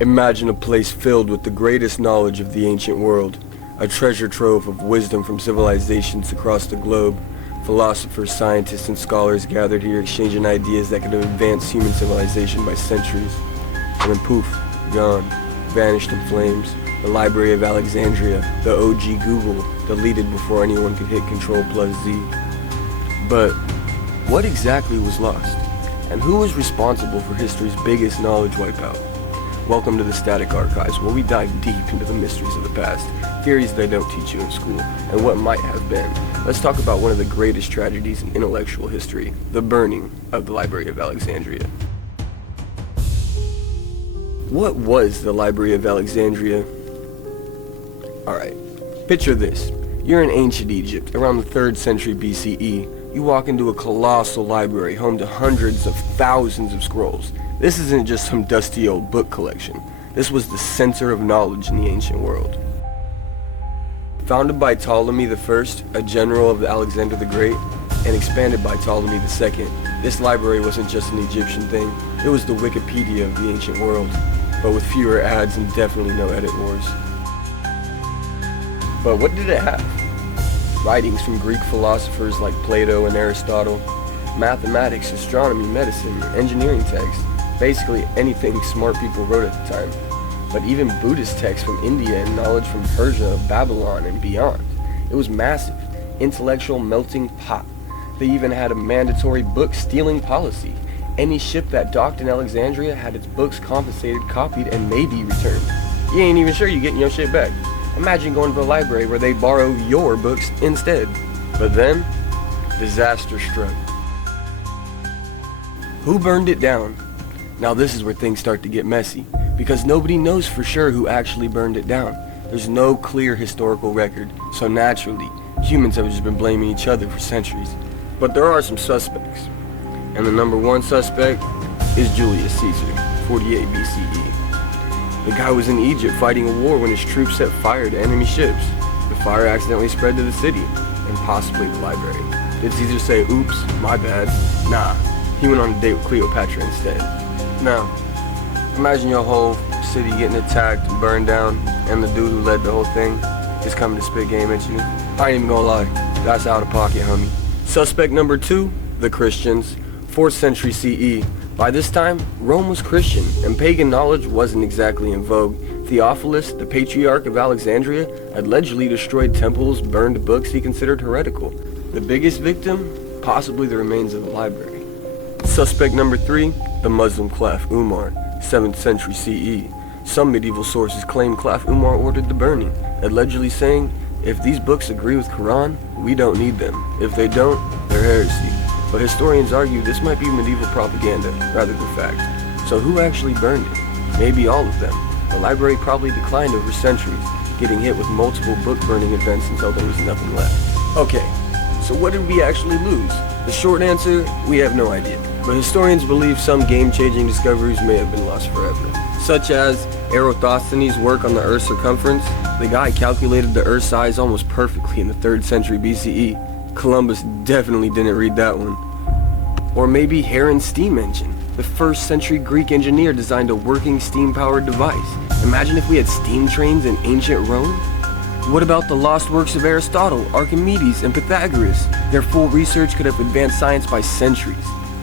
Imagine a place filled with the greatest knowledge of the ancient world, a treasure trove of wisdom from civilizations across the globe. Philosophers, scientists, and scholars gathered here exchanging ideas that could have advanced human civilization by centuries. And then poof, gone, vanished in flames. The Library of Alexandria, the OG Google, deleted before anyone could hit Ctrl+Z. But what exactly was lost? And who was responsible for history's biggest knowledge wipeout? Welcome to the Static Archives, where we dive deep into the mysteries of the past, theories they don't teach you in school, and what might have been. Let's talk about one of the greatest tragedies in intellectual history, the burning of the Library of Alexandria. What was the Library of Alexandria? Alright, picture this. You're in ancient Egypt, around the 3rd century BCE. You walk into a colossal library home to hundreds of thousands of scrolls. This isn't just some dusty old book collection. This was the center of knowledge in the ancient world. Founded by Ptolemy I, a general of Alexander the Great, and expanded by Ptolemy II, this library wasn't just an Egyptian thing. It was the Wikipedia of the ancient world, but with fewer ads and definitely no edit wars. But what did it have? Writings from Greek philosophers like Plato and Aristotle, mathematics, astronomy, medicine, engineering texts, basically anything smart people wrote at the time. But even Buddhist texts from India and knowledge from Persia, Babylon, and beyond. It was massive, intellectual melting pot. They even had a mandatory book stealing policy. Any ship that docked in Alexandria had its books confiscated, copied, and maybe returned. You ain't even sure you're getting your shit back. Imagine going to the library where they borrow your books instead. But then, disaster struck. Who burned it down? Now this is where things start to get messy, because nobody knows for sure who actually burned it down. There's no clear historical record, so naturally, humans have just been blaming each other for centuries. But there are some suspects, and the number one suspect is Julius Caesar, 48 BCE. The guy was in Egypt fighting a war when his troops set fire to enemy ships. The fire accidentally spread to the city, and possibly the library. Did Caesar say, oops, my bad? Nah, he went on a date with Cleopatra instead. Now, imagine your whole city getting attacked and burned down, and the dude who led the whole thing is coming to spit game at you. I ain't even gonna lie, that's out of pocket, homie. Suspect number 2, the Christians, 4th century CE. By this time, Rome was Christian, and pagan knowledge wasn't exactly in vogue. Theophilus, the patriarch of Alexandria, allegedly destroyed temples, burned books he considered heretical. The biggest victim? Possibly the remains of the library. Suspect number 3, the Muslim Caliph Umar, 7th century CE. Some medieval sources claim Caliph Umar ordered the burning, allegedly saying, if these books agree with Quran, we don't need them. If they don't, they're heresy. But historians argue this might be medieval propaganda, rather than fact. So who actually burned it? Maybe all of them. The library probably declined over centuries, getting hit with multiple book burning events until there was nothing left. Okay, so what did we actually lose? The short answer, we have no idea. But historians believe some game-changing discoveries may have been lost forever. Such as Eratosthenes' work on the Earth's circumference. The guy calculated the Earth's size almost perfectly in the 3rd century BCE. Columbus definitely didn't read that one. Or maybe Heron's steam engine. The 1st century Greek engineer designed a working steam-powered device. Imagine if we had steam trains in ancient Rome? What about the lost works of Aristotle, Archimedes, and Pythagoras? Their full research could have advanced science by centuries.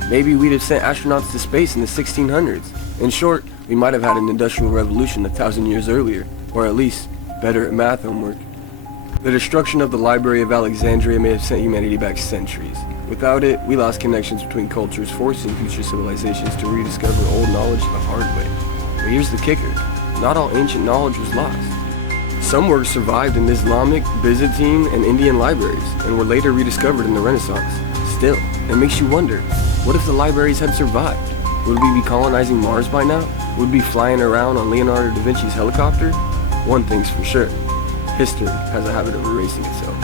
Maybe we'd have sent astronauts to space in the 1600s. In short, we might have had an industrial revolution 1,000 years earlier, or at least better at math homework. The destruction of the Library of Alexandria may have sent humanity back centuries. Without it, we lost connections between cultures, forcing future civilizations to rediscover old knowledge the hard way. But here's the kicker. Not all ancient knowledge was lost. Some works survived in Islamic, Byzantine, and Indian libraries, and were later rediscovered in the Renaissance. Still, it makes you wonder, what if the libraries had survived? Would we be colonizing Mars by now? Would we be flying around on Leonardo da Vinci's helicopter? One thing's for sure. History has a habit of erasing itself.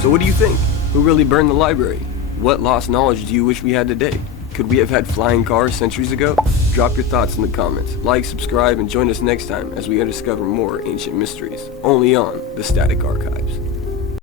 So what do you think? Who really burned the library? What lost knowledge do you wish we had today? Could we have had flying cars centuries ago? Drop your thoughts in the comments. Like, subscribe, and join us next time as we undiscover more ancient mysteries. Only on the Static Archives.